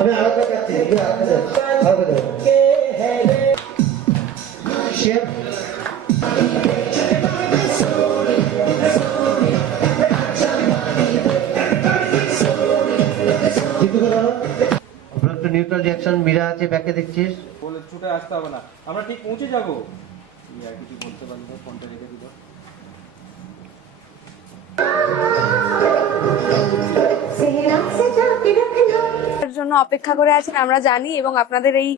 আমি আরো দেখাচ্ছি, আরো দেখাচ্ছি। শেফ একটু নিউট্রাল রিঅ্যাকশন মিরা আছে ব্যাকে দেখছিস বলে ছুটে আসতে হবে না, আমরা ঠিক পৌঁছে যাবো। আর কিছু বলতে পারলি না, ফোনটা রেখে দিল। এর জন্য অপেক্ষা করে আছেন আমরা জানি, এবং আপনাদের এই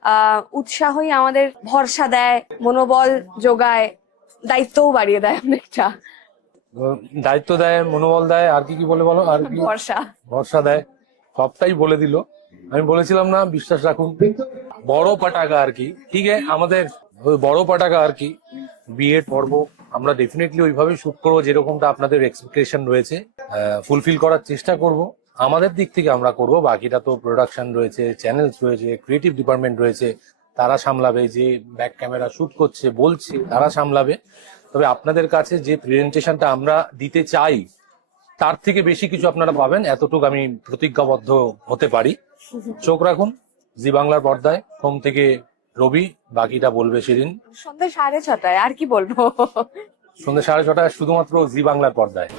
উৎসাহই আমাদের ভরসা দেয়, মনোবল যোগায়, দায়িত্বও বাড়িয়ে দেয় অনেকটা। দায়িত্ব দেয়, মনোবল দেয়, আর কি কি বলে বলো, আর কি ভরসা ভরসা দেয়, সবটাই বলে দিল। আমি বলেছিলাম না, বিশ্বাস রাখুন। বড় পাটাকা আর কি, ঠিক আছে, আমাদের বড় পাটাকা আর কি বিয়ের পর্ব আমরা ডেফিনেটলি ওইভাবে শুট করবো যেরকমটা আপনাদের এক্সপেকটেশন রয়েছে, ফুলফিল করার চেষ্টা করব। আমাদের দিক থেকে আমরা করব, বাকিটা তো প্রোডাকশন রয়েছে, চ্যানেলস রয়েছে, ক্রিয়েটিভ ডিপার্টমেন্ট রয়েছে, তারা সামলাবে। যে ব্যাক ক্যামেরা শুট করছে বলছে তারা সামলাবে। তবে আপনাদের কাছে যে প্রেজেন্টেশনটা আমরা দিতে চাই তার থেকে বেশি কিছু আপনারা পাবেন, এতটুকু আমি প্রতিজ্ঞাবদ্ধ হতে পারি। চোখ রাখুন জি বাংলার পর্দায়, সোম থেকে রবি, বাকিটা বলবে সেদিন সন্ধ্যা 6:30, আর কি বলবো। সন্ধ্যা 6:30 শুধুমাত্র জি বাংলার পর্দায়।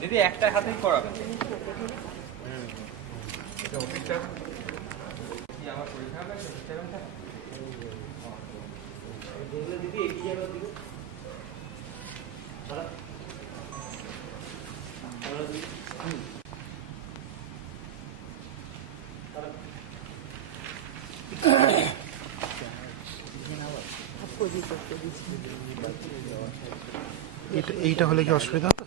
দিদি একটা হাতেই করাবেন। এইটা হলে কি অসুবিধা হবে?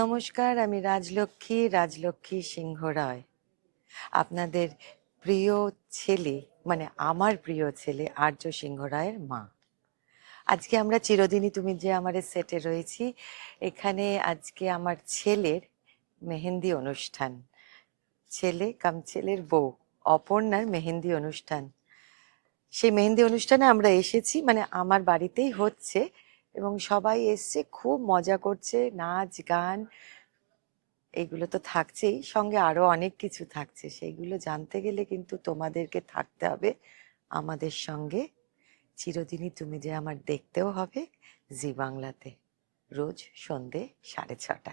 নমস্কার, আমি রাজলক্ষ্মী সিংহ রায়, আপনাদের প্রিয় ছেলে, মানে আমার প্রিয় ছেলে আর্য সিংহ রায়ের মা। আজকে আমরা চিরদিনই তুমি যে আমার সেটে রয়েছি, এখানে আজকে আমার ছেলের মেহেন্দি অনুষ্ঠান, ছেলে কাম ছেলের বউ অপর্ণার মেহেন্দি অনুষ্ঠান। সেই মেহেন্দি অনুষ্ঠানে আমরা এসেছি, মানে আমার বাড়িতেই হচ্ছে, এবং সবাই এসছে, খুব মজা করছে, নাচ গান এগুলো তো থাকছেই, সঙ্গে আরো অনেক কিছু থাকছে। সেইগুলো জানতে গেলে কিন্তু তোমাদেরকে থাকতে হবে আমাদের সঙ্গে। চিরদিনই তুমি যে আমার দেখতেও হবে জি বাংলাতে, রোজ সন্ধে 6:30।